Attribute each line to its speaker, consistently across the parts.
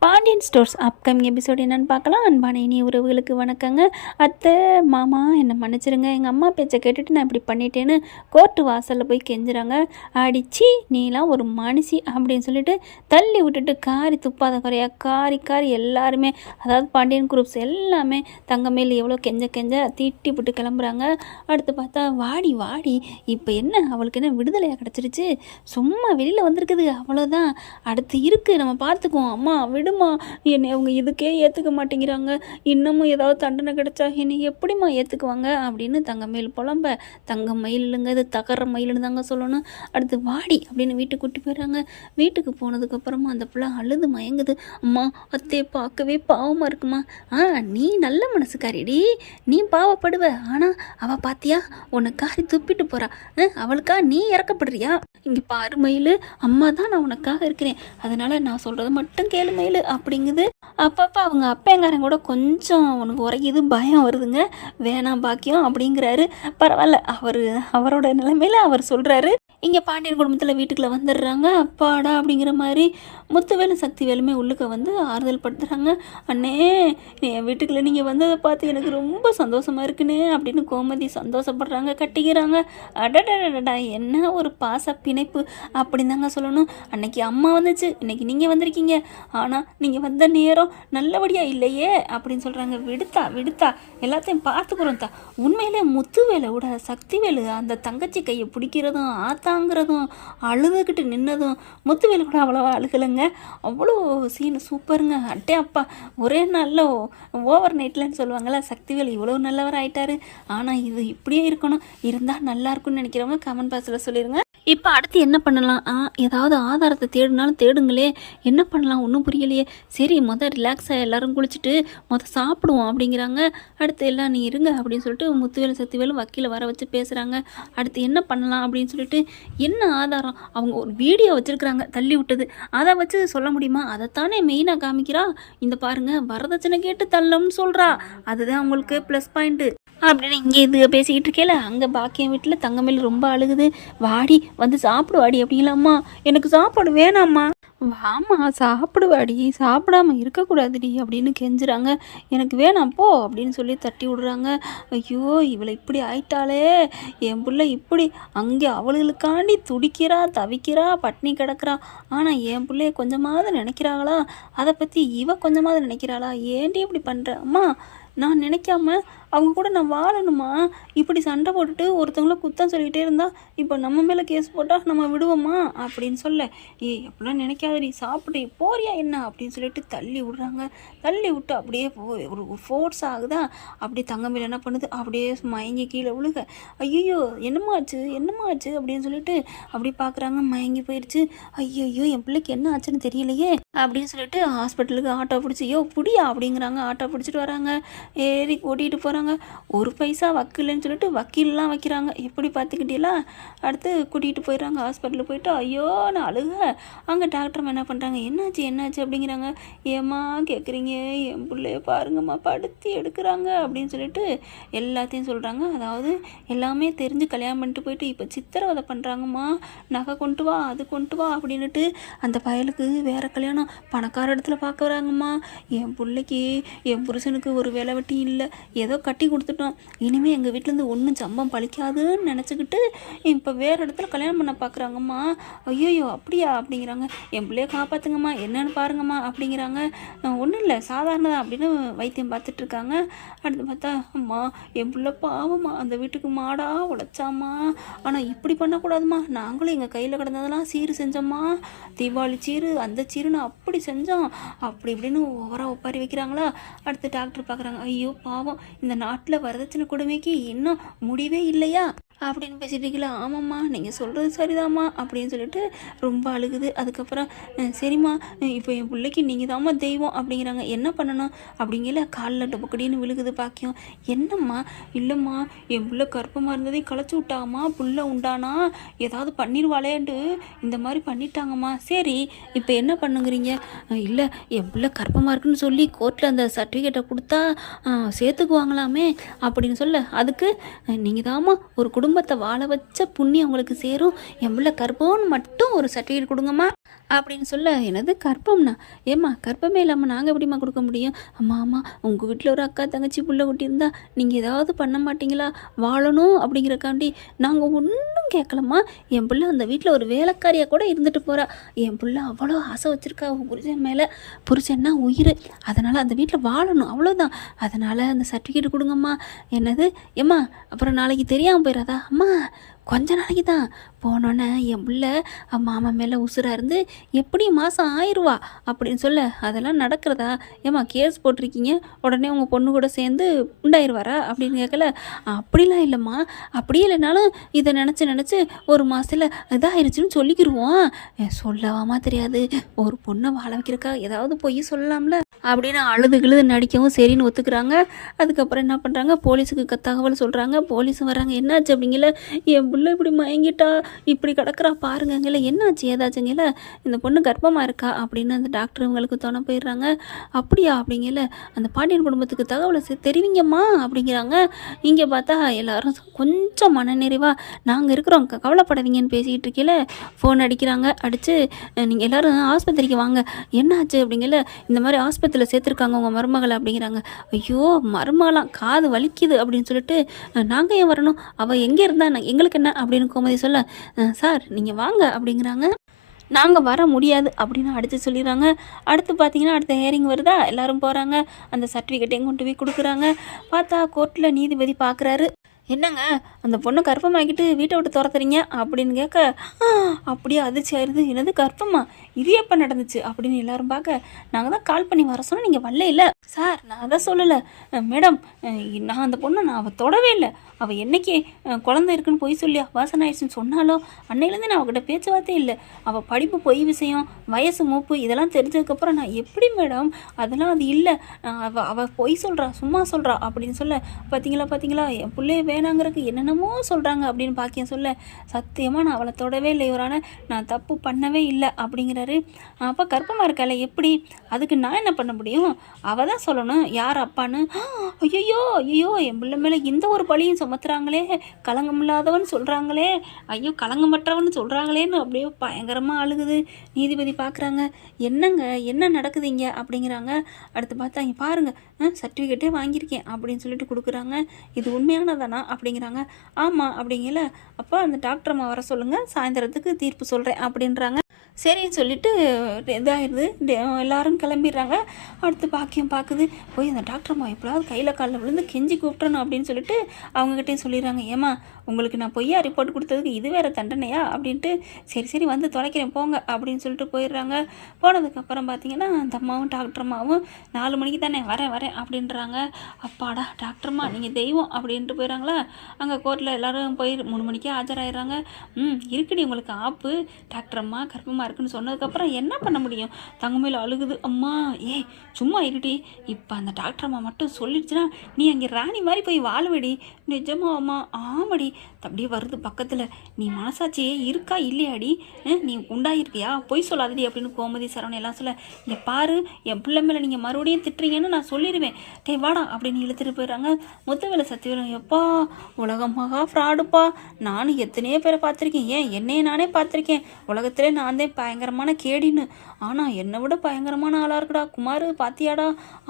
Speaker 1: Bye. Pandian stores upcoming episode என்னன்னு பார்க்கலாம். அன்பான இனி உறவுகளுக்கு வணக்கங்க. அத்தை மாமா என்னை மன்னிச்சிருங்க. எங்கள் அம்மா பேச்சை கேட்டுட்டு நான் இப்படி பண்ணிட்டேன்னு கோர்ட்டு வாசலில் போய் கெஞ்சுறாங்க. அடிச்சு நீலாம் ஒரு மனுஷி அப்படின்னு சொல்லிட்டு தள்ளி விட்டுட்டு காரி துப்பாத குறையா காரி காரி எல்லாருமே அதாவது பாண்டியன் குரூப்ஸ் எல்லாமே தங்கமேல் எவ்வளோ கெஞ்ச கெஞ்ச தீட்டி விட்டு கிளம்புறாங்க. அடுத்து பார்த்தா வாடி வாடி இப்போ என்ன? அவளுக்கு என்ன விடுதலையாக கிடச்சிருச்சு? சும்மா வெளியில் வந்திருக்குது அவ்வளோதான் அடுத்து இருக்குது நம்ம பார்த்துக்குவோம். அம்மா விடுமா? என்னை அவங்க இதுக்கே ஏற்றுக்க மாட்டேங்கிறாங்க. இன்னமும் ஏதாவது தண்டனை கிடைச்சா என்னை எப்படிம்மா ஏற்றுக்குவாங்க அப்படின்னு தங்கமயில் புலம்ப. தங்க மயில் இல்லைங்க இது தகர மயில்னு தாங்க சொல்லணும். அடுத்து வாடி அப்படின்னு வீட்டுக்கு கூட்டி போயிடுறாங்க. வீட்டுக்கு போனதுக்கப்புறமா அந்த பிள்ளை அழுது மயங்குது. அம்மா அத்தையை பார்க்கவே பாவமாக இருக்குமா? ஆ நீ நல்ல மனசுக்காரிடி நீ பாவப்படுவ. ஆனால் அவள் பார்த்தியா உன்னை காரி துப்பிட்டு போகிறா அவளுக்கா நீ இறக்கப்படுறியா? இங்கே பாரு மயில். அம்மா தான் நான் உனக்காக இருக்கிறேன். அதனால் நான் சொல்கிறது மட்டும் கேளு மயில். அப்படிங்குது. அப்பப்போ அவங்க அப்பேங்காரன் கூட கொஞ்சம் உனக்கு உரைக்குது பயம் வருதுங்க. வேணாம் பாக்கியம் அப்படிங்கிறாரு. பரவாயில்ல அவர் அவரோட நிலைமையில் அவர் சொல்கிறாரு இங்கே பாண்டியன் குடும்பத்தில் வீட்டுக்குள்ளே வந்துடுறாங்க. அப்பாடா அப்படிங்கிற மாதிரி முத்துவேலும் சக்தி வேலுமே உள்ளுக்க வந்து ஆறுதல் படுத்துகிறாங்க அண்ணே என் வீட்டுக்குள்ளே நீங்கள் வந்ததை பார்த்து எனக்கு ரொம்ப சந்தோஷமாக இருக்குனே அப்படின்னு கோமதி சந்தோஷப்படுறாங்க கட்டிக்கிறாங்க. அடடடடா என்ன ஒரு பாச பிணைப்பு அப்படின்னு தாங்க சொல்லணும். அன்னைக்கு அம்மா வந்துச்சு இன்னைக்கு நீங்கள் வந்திருக்கீங்க. ஆனால் நீங்கள் வந்த நேரம் நல்லபடியாக இல்லையே அப்படின்னு சொல்கிறாங்க விடுத்தா விடுத்தா எல்லாத்தையும் பார்த்துக்குறோம் தா. உண்மையிலே முத்துவேலை விட சக்திவேலு அந்த தங்கச்சி கையை பிடிக்கிறதும் ஆத்தாங்கிறதும் அழுதுகிட்டு நின்னதும் முத்துவேலு கூட அவ்வளோவா அழுகலைங்க. அவ்வளோ சீன் சூப்பருங்க அட்டே அப்பா ஒரே நாளில் ஓவர் நைட்லன்னு சொல்லுவாங்கள்ல சக்திவேல் இவ்வளோ நல்லவர் ஆயிட்டாரு ஆனால் இது இப்படியே இருக்கணும். இருந்தால் நல்லா இருக்கும்னு நினைக்கிறவங்க கமெண்ட் பாக்ஸில் சொல்லிடுங்க இப்போ அடுத்து என்ன பண்ணலாம்? ஆ ஏதாவது ஆதாரத்தை தேடினாலும் தேடுங்களே. என்ன பண்ணலாம்? ஒன்றும் புரியலையே. சரி மொதல் ரிலாக்ஸாக எல்லோரும் குளிச்சுட்டு மொதல் சாப்பிடுவோம் அப்படிங்கிறாங்க. அடுத்து எல்லாம் நீ இருங்க அப்படின்னு சொல்லிட்டு முத்துவேலு சத்துவேலு வக்கீல வர வச்சு பேசுகிறாங்க அடுத்து என்ன பண்ணலாம் அப்படின்னு சொல்லிட்டு என்ன ஆதாரம்? அவங்க ஒரு வீடியோ வச்சுருக்குறாங்க தள்ளி விட்டது. அதை வச்சு சொல்ல முடியுமா? அதைத்தானே மெயினாக காமிக்கிறா. இந்த பாருங்கள் வரதட்சணை கேட்டு தள்ளம்னு சொல்கிறா அதுதான் அவங்களுக்கு ப்ளஸ் பாயிண்ட்டு அப்படின்னு இங்கே இது பேசிக்கிட்டு இருக்கேல அங்கே பாக்கியம் வீட்டில் தங்கமேல் ரொம்ப அழுகுது. வாடி வந்து சாப்பிடு வாடி அப்படிங்களாம்மா எனக்கு சாப்பாடு வேணாம்மா. வாமா சாப்பிடுவாடி. சாப்பிடாம இருக்கக்கூடாதுடி அப்படின்னு கெஞ்சுறாங்க. எனக்கு வேணாம் போ அப்படின்னு சொல்லி தட்டி விடுறாங்க. ஐயோ இவளை இப்படி ஆயிட்டாளே. என் பிள்ளை இப்படி அங்கே அவளுகளுக்காண்டி துடிக்கிறா தவிக்கிறா பட்னி கிடக்குறா. ஆனால் என் பிள்ளைய கொஞ்சமாவது நினைக்கிறாங்களா அதை பற்றி இவ கொஞ்சமாவது நினைக்கிறாளா? ஏன்டி இப்படி பண்ணுற அம்மா நான் நினைக்காம அவங்க கூட நான் வாழணுமா? இப்படி சண்டை போட்டுட்டு ஒருத்தவங்கள குத்தம் சொல்லிக்கிட்டே இருந்தா இப்போ நம்ம மேலே கேஸ் போட்டால் நம்ம விடுவோமா? அப்படின்னு சொல்ல ஏய் அப்படிலாம் நினைக்காதடி. சாப்பிட்டு போறியா என்ன? அப்படின்னு சொல்லிட்டு தள்ளி விடுறாங்க. தள்ளி விட்டு அப்படியே ஒரு ஃபோர்ஸ் ஆகுதா? அப்படி தங்கமேல என்ன பண்ணுது? அப்படியே மயங்கி கீழே விழுக. ஐயோ என்னமாச்சு என்னமாச்சு அப்படின்னு சொல்லிட்டு அப்படி பார்க்குறாங்க மயங்கி போயிடுச்சு ஐயோ என் பிள்ளைக்கு என்ன ஆச்சுன்னு தெரியலையே. அப்படின்னு சொல்லிட்டு ஹாஸ்பிட்டலுக்கு ஆட்டோ பிடிச்சி யோ புடியா? அப்படிங்கிறாங்க. ஆட்டோ பிடிச்சிட்டு வராங்க. ஏறி ஓட்டிகிட்டு போகிறாங்க ஒரு பைசா வக்கீல்னு சொல்லிட்டு வக்கீல்லாம் வைக்கிறாங்க. எப்படி பார்த்துக்கிட்டீங்களா? அடுத்து கூட்டிகிட்டு போயிடுறாங்க. ஹாஸ்பிட்டலுக்கு போயிட்டு ஐயோ நான் அழுக. அங்கே டாக்டர் என்ன பண்ணுறாங்க என்னாச்சு என்னாச்சு? அப்படிங்கிறாங்க. ஏம்மா கேட்குறீங்க என் பிள்ளைய பாருங்கம்மா. படுத்தி எடுக்கிறாங்க. அப்படின்னு சொல்லிட்டு எல்லாத்தையும் சொல்கிறாங்க அதாவது எல்லாமே தெரிஞ்சு கல்யாணம் பண்ணிட்டு போயிட்டு இப்போ சித்திரவதை பண்ணுறாங்கம்மா நகை கொண்டு வா அது கொண்டு வா அப்படின்னுட்டு அந்த பயலுக்கு வேறு கல்யாணம் பணக்கார இடத்துல பார்க்க வராங்கம்மா. என் பிள்ளைக்கு என் புருஷனுக்கு ஒரு வேலை வெட்டி இல்லை. ஏதோ கட்டி கொடுத்துட்டோம். இனிமேல் எங்கள் வீட்டிலேருந்து ஒன்றும் சம்பம் பழிக்காதுன்னு நினச்சிக்கிட்டு இப்போ வேறு இடத்துல கல்யாணம் பண்ண பார்க்குறாங்கம்மா ஐயோயோ அப்படியா? அப்படிங்கிறாங்க. என் பிள்ளைய காப்பாற்றுங்கம்மா என்னன்னு பாருங்கம்மா அப்படிங்கிறாங்க. ஒன்றும் இல்லை. சாதாரணதான் அப்படின்னு வைத்தியம் பார்த்துட்ருக்காங்க அடுத்து பார்த்தா அம்மா என் பிள்ளை பாவம்மா. அந்த வீட்டுக்கு மாடா உழைச்சாம்மா. ஆனால் இப்படி பண்ணக்கூடாதும்மா. நாங்களும் எங்கள் கையில் கிடந்ததெல்லாம் சீர் செஞ்சோம்மா. தீபாவளி சீரு அந்த சீருன்னு அப்படி செஞ்சோம் அப்படி இப்படின்னு ஓவராக ஒப்பாரி வைக்கிறாங்களா? அடுத்து டாக்டர் பார்க்குறாங்க ஐயோ பாவம் இந்த நாட்டில் வரதட்சணை கொடுமைக்கு இன்னும் முடிவே இல்லையா? அப்படின்னு பேசிட்டு ஆமாம்மா நீங்கள் சொல்கிறது சரிதாம்மா அப்படின்னு சொல்லிட்டு ரொம்ப அழுகுது. அதுக்கப்புறம் சரிம்மா இப்போ என் பிள்ளைக்கு நீங்கள் தாம்மா தெய்வம் அப்படிங்கிறாங்க. என்ன பண்ணணும்? அப்படிங்கல காலில் டொபக்கடின்னு விழுகுது பாக்கியம். என்னம்மா? இல்லைம்மா என் பிள்ளை கற்பமாக இருந்ததையும் களைச்சி விட்டாங்கம்மா புள்ள உண்டானா? ஏதாவது பண்ணிடுவாளேன்ட்டு இந்த மாதிரி பண்ணிட்டாங்கம்மா. சரி இப்போ என்ன பண்ணுங்கிறீங்க? இல்லை என் பிள்ளை கற்பமாக இருக்குன்னு சொல்லி கோர்ட்டில் அந்த சர்டிஃபிகேட்டை கொடுத்தா சேர்த்துக்குவாங்களாமே அப்படின்னு சொல்ல. அதுக்கு நீங்கள் தாம்மா ஒரு குடும்பம் குடும்பத்தை வாழ வச்ச புண்ணியம் உங்களுக்கு சேரும். எவ்வளோ கர்ப்பம்னு கற்போன்னு மட்டும் ஒரு சர்டிஃபிகேட் கொடுங்கம்மா. அப்படின்னு சொல்ல என்னது கற்பம்னா ஏம்மா கற்பமே இல்லாமல் நாங்கள் எப்படிம்மா கொடுக்க முடியும்? அம்மா அம்மா உங்கள் வீட்டில் ஒரு அக்கா தங்கச்சி புள்ள குட்டி இருந்தால் நீங்கள் ஏதாவது பண்ண மாட்டீங்களா? வாழணும் அப்படிங்கிறக்காண்டி நாங்கள் ஒன்றும் கேட்கலம்மா என் பிள்ளை அந்த வீட்டில் ஒரு வேலைக்காரியாக கூட இருந்துட்டு போகிறா என் பிள்ளை அவ்வளோ ஆசை வச்சுருக்கா அவன் புருஷன் மேலே. புருஷன்னா உயிர். அதனால் அந்த வீட்டில் வாழணும் அவ்வளோதான் அதனால் அந்த சர்டிஃபிகேட் கொடுங்கம்மா. என்னது? ஏம்மா அப்புறம் நாளைக்கு தெரியாமல் போயிடாதா அம்மா கொஞ்ச நாளைக்கு தான் போனோன்னே என் பிள்ளை மாமா மேலே உசுராக இருந்து எப்படி மாதம் ஆயிடுவா அப்படின்னு சொல்ல அதெல்லாம் நடக்கிறதா? ஏம்மா கேஸ் போட்டிருக்கீங்க. உடனே உங்கள் பொண்ணு கூட சேர்ந்து உண்டாயிருவாரா? அப்படின்னு கேட்கல அப்படிலாம் இல்லைம்மா. அப்படியே இல்லைனாலும் இதை நினச்சி நினச்சி ஒரு மாதத்தில் இதாகிருச்சுன்னு சொல்லிக்கிடுவோம் சொல்லவாமா தெரியாது. ஒரு பொண்ணை வாழ வைக்கிறக்கா ஏதாவது பொய் சொல்லலாம்ல. அப்படின்னு அழுது கிழுது நடிக்கவும் சரின்னு ஒத்துக்கிறாங்க. அதுக்கப்புறம் என்ன பண்ணுறாங்க போலீஸுக்கு தகவல் சொல்கிறாங்க போலீஸும் வராங்க. என்னாச்சு அப்படிங்கல? என் பிள்ளை இப்படி மயங்கிட்டா. இப்படி கிடக்கிறா பாருங்கங்கல்ல என்னாச்சு? ஏதாச்சுங்கல? இந்த பொண்ணு கர்ப்பமாக இருக்கா? அப்படின்னு அந்த டாக்டர் இவங்களுக்கு துணை போயிடுறாங்க. அப்படியா அப்படிங்கல? அந்த பாண்டியன் குடும்பத்துக்கு தகவலை செ- தெரிவிங்கம்மா அப்படிங்கிறாங்க. இங்கே பார்த்தா எல்லாரும் கொஞ்சம் மனநிறைவாக நாங்கள் இருக்கிறோம். க- கவலைப்படாதீங்கன்னு பேசிக்கிட்டு இருக்கையில் ஃபோன் அடிக்கிறாங்க. அடித்து நீங்கள் எல்லோரும் ஆஸ்பத்திரிக்கு வாங்க. என்னாச்சு அப்படிங்கல? இந்த மாதிரி ஆஸ்பத்திரியில் சேர்த்துருக்காங்க உங்கள் மருமகளை அப்படிங்கிறாங்க. ஐயோ மருமகளாம் காது வலிக்குது அப்படின்னு சொல்லிட்டு நாங்கள் ஏன் வரணும்? அவள் எங்கே இருந்தா எங்களுக்கு என்ன அப்படின்னு கோமதி சொல்ல சார் நீங்கள் வாங்க அப்படிங்கிறாங்க. நாங்கள் வர முடியாது அப்படின்னு அடித்து சொல்லிடுறாங்க. அடுத்து பார்த்தீங்கன்னா அடுத்த ஹேரிங் வருதா? எல்லாரும் போகிறாங்க அந்த சர்டிஃபிகேட்டையும் கொண்டு போய் கொடுக்குறாங்க. பார்த்தா கோர்ட்டில் நீதிபதி பார்க்குறாரு என்னங்க அந்த பொண்ணை கர்ப்பமாக்கிட்டு வீட்டை விட்டு துரத்துறீங்க? அப்படின்னு கேட்க அப்படியே அதிர்ச்சி ஆயிருது. என்னது கர்ப்பமா? இது எப்போ நடந்துச்சு? அப்படின்னு எல்லாரும் பார்க்க நாங்கள் தான் கால் பண்ணி வர சொன்னால் நீங்கள் வரல இல்லை. சார் நான் அதை சொல்லலை. மேடம் நான் அந்த பொண்ணை நான் அவள் தொடவே இல்லை. அவள் என்னைக்கு குழந்தை இருக்குன்னு பொய் சொல்லி வாசனை ஆயிடுச்சுன்னு சொன்னாலோ அன்னையிலேருந்து நான் அவகிட்ட பேச்சுவார்த்தே இல்லை. அவள் படிப்பு பொய் விஷயம் வயசு மூப்பு இதெல்லாம் தெரிஞ்சதுக்கப்புறம் நான் எப்படி மேடம்? அதெல்லாம் அது இல்லை. அவள் அவள் பொய் சொல்கிறா சும்மா சொல்கிறா அப்படின்னு சொல்ல பார்த்தீங்களா பார்த்தீங்களா என் பிள்ளைய வேணாங்கிறதுக்கு என்னென்னமோ சொல்கிறாங்க அப்படின்னு பாக்கியம் சொல்ல சத்தியமாக நான் அவளை தொடவே இல்லை இவரான நான் தப்பு பண்ணவே இல்லை அப்படிங்கிறாரு. அப்போ கர்ப்பமாக இருக்கால எப்படி? அதுக்கு நான் என்ன பண்ண முடியும்? அவள் தான் சொல்லணும் யார் அப்பான்னு? ஐயோ ஐயோ என் பிள்ளை மேலே இந்த ஒரு பழியும் சுமத்துறாங்களே களங்கமில்லாதவன் சொல்கிறாங்களே ஐயோ கலங்கமற்றவன் சொல்கிறாங்களேன்னு அப்படியே பயங்கரமாக அழுகுது. நீதிபதி பார்க்குறாங்க என்னங்க என்ன நடக்குது இங்கே அப்படிங்கிறாங்க. அடுத்து பார்த்தா இங்கே பாருங்கள் சர்டிஃபிகேட்டே வாங்கியிருக்கேன் அப்படின்னு சொல்லிட்டு கொடுக்குறாங்க. இது உண்மையானதானா? அப்படிங்கிறாங்க. ஆமாம் அப்படிங்கல அப்போ அந்த டாக்டர் அம்மா வர சொல்லுங்கள் சாயந்தரத்துக்கு தீர்ப்பு சொல்கிறேன் அப்படின்றாங்க. சரின்னு சொல்லிட்டு இதாகிடுது எல்லாரும் கிளம்பிடுறாங்க. அடுத்து பாக்கியம் பார்க்குது. போய் அந்த டாக்டர் அம்மா எப்படியாவது கையில் காலில் விழுந்து கெஞ்சி கூப்பிட்றணும் அப்படின்னு சொல்லிட்டு அவங்ககிட்டயும் சொல்லிடுறாங்க. ஏம்மா உங்களுக்கு நான் பொய்யா ரிப்போர்ட் கொடுத்ததுக்கு இது வேறு தண்டனையா? அப்படின்ட்டு சரி சரி வந்து தொலைக்கிறேன் போங்க அப்படின்னு சொல்லிட்டு போயிடுறாங்க. போனதுக்கப்புறம் பார்த்தீங்கன்னா அந்த அம்மாவும் டாக்டர் அம்மாவும் நாலு மணிக்கு தானே வரேன் வரேன் அப்படின்றாங்க. அப்பாடா டாக்டர்மா நீங்கள் தெய்வம் அப்படின்ட்டு போயிடுறாங்களா? அங்கே கோர்ட்டில் எல்லோரும் போய் மூணு மணிக்கே ஆஜராயிடுறாங்க. ம் இருக்குடி உங்களுக்கு ஆப்பு. டாக்டர் அம்மா கர்ப்பமாக இருக்குன்னு சொன்னதுக்கப்புறம் என்ன பண்ண முடியும்? தங்கமையில் அழுகுது. அம்மா ஏய் சும்மா இருட்டி இப்போ அந்த டாக்டர் அம்மா மட்டும் சொல்லிடுச்சுன்னா நீ அங்கே ராணி மாதிரி போய் வாழ்வடி. நிஜமாமா ஆமாடி. அப்படியே வருது பக்கத்தில். நீ மனசாட்சியே இருக்கா இல்லையாடி? நீ உண்டாயிருக்கியா பொய் சொல்லாதடி அப்படின்னு கோமதி சரவணன் எல்லாம் சொல்ல இங்கே பாரு என் பிள்ளை மேலே நீங்கள் மறுபடியும் திட்டுறீங்கன்னு நான் சொல்லிடுவேன். டே வாடா அப்படின்னு இழுத்துட்டு போயிடுறாங்க. முத்தவேலை சத்தியவேலம் எப்பா உலகமாக ஃப்ராடுப்பா. நானும் எத்தனையோ பேரை பார்த்துருக்கேன். ஏன் என்னையே நானே பார்த்துருக்கேன். உலகத்திலே நான் தான் பயங்கரமான கேடின்னு. ஆனால் என்னை விட பயங்கரமான ஆளாக இருக்குடா. குமார் பாத்தியாடா?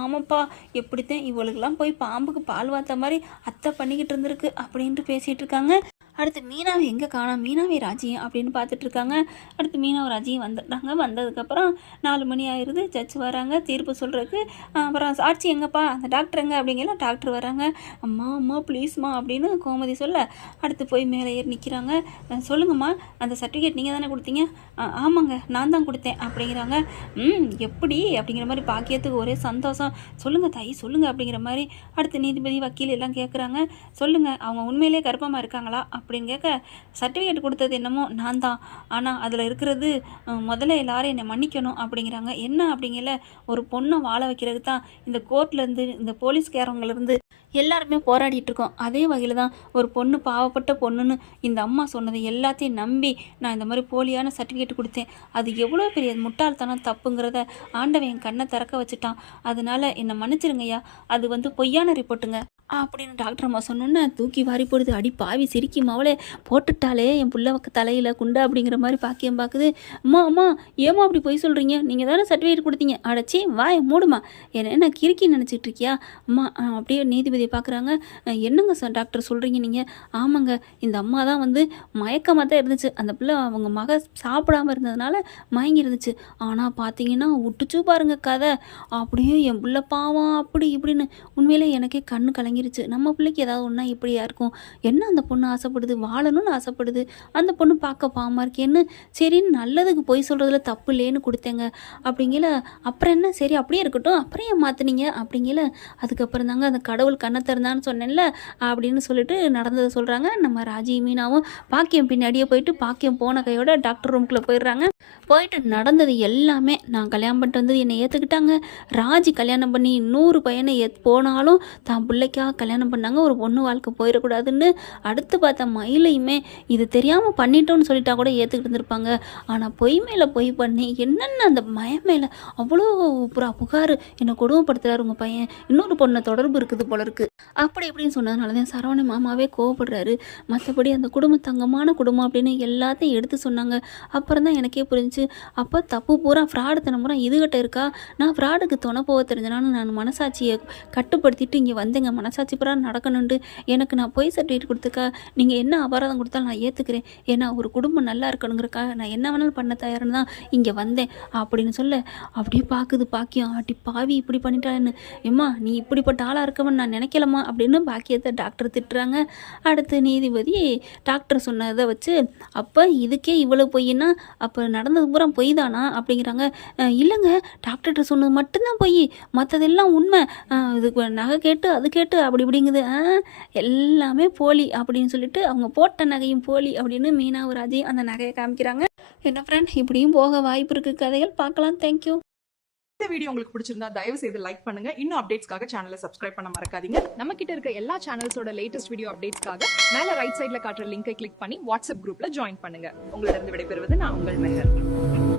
Speaker 1: ஆமாப்பா எப்படித்தான் இவளுக்கெல்லாம் போய் பாம்புக்கு பால் வாத்த மாதிரி அத்தை பண்ணிக்கிட்டு இருந்திருக்கு அப்படின்ட்டு பேசிகிட்டு இருக்காங்க. அடுத்து மீனாவை எங்கே காணோம்? மீனாவை ராஜியும் அப்படின்னு பார்த்துட்டு இருக்காங்க. அடுத்து மீனாவை ராஜியும் வந்துட்டாங்க வந்ததுக்கப்புறம் நாலு மணி ஆயிடுது ஜட்ஜ் வராங்க. தீர்ப்பு சொல்கிறதுக்கு அப்புறம் சாட்சி எங்கப்பா? அந்த டாக்டர் எங்க? டாக்டர் வராங்க. அம்மா அம்மா ப்ளீஸ்மா அப்படின்னு கோமதி சொல்ல அடுத்து போய் மேலே ஏறி நிற்கிறாங்க சொல்லுங்கம்மா அந்த சர்டிஃபிகேட் நீங்கள் தானே கொடுத்தீங்க? "ஆ, ஆமாங்க நான் தான் கொடுத்தேன் அப்படிங்கிறாங்க. ம் எப்படி? அப்படிங்கிற மாதிரி பாக்கியத்துக்கு ஒரே சந்தோஷம். சொல்லுங்கள் தாய் சொல்லுங்கள் அப்படிங்கிற மாதிரி அடுத்து நீதிபதி வக்கீல் எல்லாம் கேட்குறாங்க சொல்லுங்கள் அவங்க உண்மையிலேயே கர்ப்பமாக இருக்காங்களா? அப்படின்னு கேட்க சர்டிஃபிகேட் கொடுத்தது என்னமோ நான் தான். ஆனால் அதில் இருக்கிறது முதல்ல எல்லாரும் என்னை மன்னிக்கணும் அப்படிங்கிறாங்க. என்ன அப்படிங்கல ஒரு பொண்ணை வாழ வைக்கிறதுக்கு தான் இந்த கோர்ட்லேருந்து இந்த போலீஸ்காரவங்கலேருந்து எல்லாருமே போராடிட்டு இருக்கோம். அதே வகையில் தான் ஒரு பொண்ணு பாவப்பட்ட பொண்ணுன்னு இந்த அம்மா சொன்னதை எல்லாத்தையும் நம்பி நான் இந்த மாதிரி போலியான சர்டிஃபிகேட் கொடுத்தேன். அது எவ்வளோ பெரிய முட்டாள்தனம் தப்புங்கிறத ஆண்டவன் என் கண்ணை திறக்க வச்சுட்டான். அதனால என்னை மன்னிச்சிருங்கய்யா. அது வந்து பொய்யான ரிப்போர்ட்டுங்க. அப்படின்னு டாக்டர் அம்மா சொன்னோன்னே தூக்கி வாரி போடுது. அடி பாவி சிரிக்கி அவளே போட்டுட்டாலே என் புள்ள தலையில் குண்டா அப்படிங்கிற மாதிரி பாக்கியம் பார்க்குது அம்மா அம்மா ஏம்மா அப்படி போய் சொல்கிறீங்க நீங்கள் தானே சர்டிஃபிகேட் கொடுத்தீங்க. அடைச்சி வாய் மூடுமா. என்ன என்ன கிறுக்கி நினச்சிட்டு இருக்கியா? அம்மா அப்படியே நீதிபதியை பார்க்குறாங்க என்னங்க சார் டாக்டர் சொல்கிறீங்க நீங்கள் ஆமாங்க இந்த அம்மா தான் வந்து மயக்கமாக தான் இருந்துச்சு. அந்த பிள்ளை அவங்க மக சாப்பிடாம இருந்ததுனால மயங்கி இருந்துச்சு ஆனால் பார்த்தீங்கன்னா விட்டுச்சு பாருங்க கதை. அப்படியே என் பிள்ளை பாவம் அப்படி இப்படின்னு உண்மையிலே எனக்கே கண்ணு கலங்கி கலங்கிருச்சு நம்ம பிள்ளைக்கு ஏதாவது ஒன்றா இப்படியா இருக்கும்? என்ன அந்த பொண்ணு ஆசைப்படுது? வாழணும்னு ஆசைப்படுது. அந்த பொண்ணு பார்க்க பாமா இருக்கேன்னு சரின்னு நல்லதுக்கு போய் சொல்கிறதுல தப்பு இல்லைன்னு கொடுத்தேங்க. அப்படிங்கல அப்புறம் என்ன? சரி அப்படியே இருக்கட்டும். அப்புறம் ஏன் மாற்றினீங்க அப்படிங்கல அதுக்கப்புறம் தாங்க அந்த கடவுள் கண்ணை திறந்தான்னு சொன்னேன்ல அப்படின்னு சொல்லிட்டு நடந்ததை சொல்கிறாங்க நம்ம ராஜி மீனாவும் பாக்கியம் பின்னாடியே போயிட்டு பாக்கியம் போன கையோட டாக்டர் ரூம்குள்ளே போயிடுறாங்க. போயிட்டு நடந்தது எல்லாமே நான் கல்யாணம் பண்ணிட்டு வந்தது என்னை ஏற்றுக்கிட்டாங்க ராஜி கல்யாணம் பண்ணி நூறு பையனை ஏத் போனாலும் தான் பிள்ளைக்காக கல்யாணம் பண்ணாங்க ஒரு பொண்ணு வாழ்க்கை போயிடக்கூடாதுன்னு அடுத்து பார்த்த மயிலையுமே இது தெரியாமல் பண்ணிட்டோன்னு சொல்லிட்டா கூட ஏற்றுக்கிட்டு இருந்திருப்பாங்க. ஆனால் பொய் மேலே பொய் பண்ணி என்னென்ன அந்த மயம் மேலே அவ்வளோ புறா புகார் என்னை கொடுமைப்படுத்துகிறாரு உங்கள் பையன். இன்னொரு பொண்ணை தொடர்பு இருக்குது போல இருக்கு. அப்படி இப்படின்னு சொன்னதுனால தான் சரவண மாமாவே கோவப்படுறாரு. மற்றபடி அந்த குடும்பம் தங்கமான குடும்பம் அப்படின்னு எல்லாத்தையும் எடுத்து சொன்னாங்க. அப்புறம் தான் எனக்கே புரிஞ்சுச்சு. அப்போ தப்பு பூரா ஃப்ராடு தினமுறை இதுகிட்ட இருக்கா? நான் ஃப்ராடுக்கு துணை போக தெரிஞ்சனான்னு நான் மனசாட்சியை கட்டுப்படுத்திட்டு இங்கே வந்தேங்க மனசு. பூரா நடக்கணுண்டு எனக்கு நான் பொய் சர்டிஃபிகேட் கொடுத்துக்கா நீங்கள் என்ன அபராதம் கொடுத்தாலும் நான் ஏற்றுக்கிறேன் ஏன்னா ஒரு குடும்பம் நல்லா இருக்கணுங்கிறக்கா நான் என்ன வேணாலும் பண்ண தயாருன்னு தான் இங்கே வந்தேன். அப்படின்னு சொல்ல அப்படியே பார்க்குது பாக்கியம். ஆட்டி பாவி இப்படி பண்ணிட்டான்னு. ஏம்மா நீ இப்படிப்பட்ட ஆளாக இருக்கவன் நான் நினைக்கலம்மா அப்படின்னு பாக்கியத்தை டாக்டர் திட்டுறாங்க. அடுத்து நீதிபதி டாக்டர் சொன்னதை வச்சு அப்போ இதுக்கே இவ்வளோ பொய்னா அப்போ நடந்தது பூரா பொய் தானா அப்படிங்கிறாங்க இல்லைங்க டாக்டர்கிட்ட சொன்னது மட்டும்தான் பொய். மற்றதெல்லாம் உண்மை. இது நகை கேட்டு அது கேட்டு அப்படி இப்படிங்குது. எல்லாமே போலி அப்படின்னு சொல்லிட்டு அவங்க போட்ட நகையும் போலி அப்படின்னு மீனாவும் அந்த நகையை காமிக்கிறாங்க. என்ன ஃப்ரெண்ட் இப்படியும் போக வாய்ப்பு இருக்குது கதைகள் பார்க்கலாம். தேங்க்யூ
Speaker 2: இந்த வீடியோ உங்களுக்கு பிடிச்சிருந்தா தயவு செய்து லைக் பண்ணுங்க. இன்னும் அப்டேட்ஸ்க்காக சேனலை சப்ஸ்கிரைப் பண்ண மறக்காதீங்க.
Speaker 3: நம்ம கிட்ட இருக்க எல்லா சேனல்ஸோட லேட்டஸ்ட் வீடியோ அப்டேட்ஸ்க்காக மேல ரைட் சைடுல காட்டுற லிங்கை கிளிக் பண்ணி வாட்ஸ்அப் குரூப்ல ஜாயின் பண்ணுங்க.
Speaker 2: உங்களிடம் விடைபெறுவது நான் உங்கள் மெஹர்.